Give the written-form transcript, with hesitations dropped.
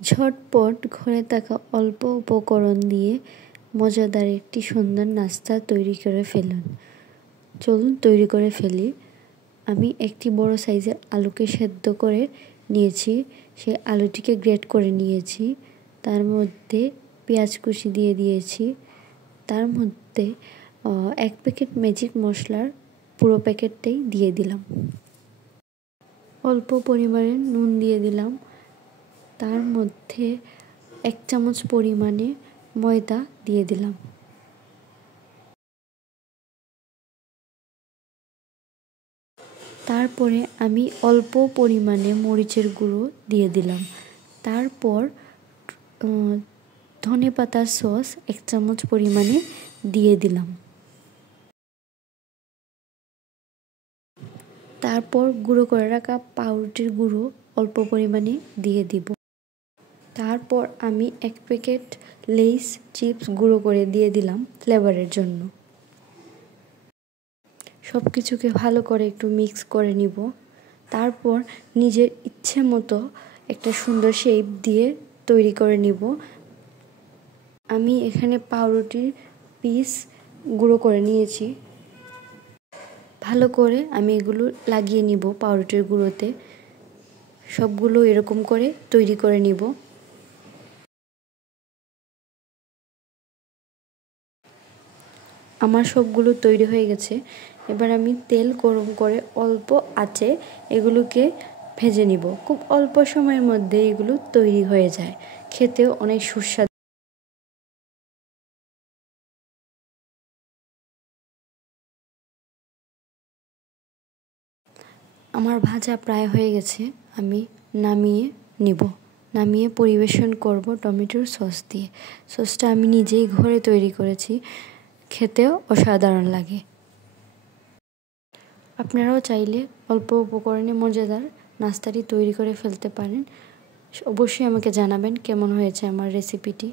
ঝটপট ঘরে থাকা অল্প উপকরণ দিয়ে মজাদার একটি সুন্দর নাস্তা তৈরি করে ফেলুন। চলুন তৈরি করে ফেলি। আমি একটি বড় সাইজের আলুকে সেদ্ধ করে নিয়েছি। সেই আলুটিকে গ্রেট করে নিয়েছি। তার মধ্যে পেঁয়াজ কুচি দিয়ে দিয়েছি। তার মধ্যে 1 প্যাকেট ম্যাজিক মশলার পুরো প্যাকেটটাই দিয়ে দিলাম। অল্প পরিমাণে নুন দিয়ে দিলাম। তার মধ্যে 1 চামচ পরিমাণে ময়দা দিয়ে দিলাম। তারপরে আমি অল্প পরিমাণে মরিচের গুঁড়ো দিয়ে দিলাম। তারপর ধনেপাতার সস 1 চামচ পরিমাণে দিয়ে দিলাম। তারপর গুঁড়ো করে রাখা পাউরুটির গুঁড়ো অল্প পরিমাণে দিয়ে দিব। তারপর আমি 1 প্যাকেট লেইস চিপস গুঁড়ো করে দিয়ে দিলাম ফ্লেভারের জন্য। সব কিছুকে ভালো করে একটু মিক্স করে নিব। তারপর নিজের ইচ্ছে মতো একটা সুন্দর শেপ দিয়ে তৈরি করে নিব। আমি এখানে পাউরুটির পিস গুঁড়ো করে নিয়েছি। ভালো করে আমি এগুলো লাগিয়ে নিব পাউরুটির গুঁড়োতে। সবগুলো এরকম করে তৈরি করে নিব। আমার সবগুলো তৈরি হয়ে গেছে। এবার আমি তেল গরম করে অল্প আঁচে এগুলোকে ভেজে নিব। খুব অল্প সময়ের মধ্যে এগুলো তৈরি হয়ে যায়। খেতেও অনেক সুস্বাদু। আমার ভাজা প্রায় হয়ে গেছে। আমি নামিয়ে নিব। নামিয়ে পরিবেশন করব টমেটোর সস দিয়ে। সসটা আমি নিজেই ঘরে তৈরি করেছি। খেতেও অসাধারণ লাগে। আপনারাও চাইলে অল্প উপকরণে মজাদার নাস্তাটি তৈরি করে ফেলতে পারেন। অবশ্যই আমাকে জানাবেন কেমন হয়েছে আমার রেসিপিটি।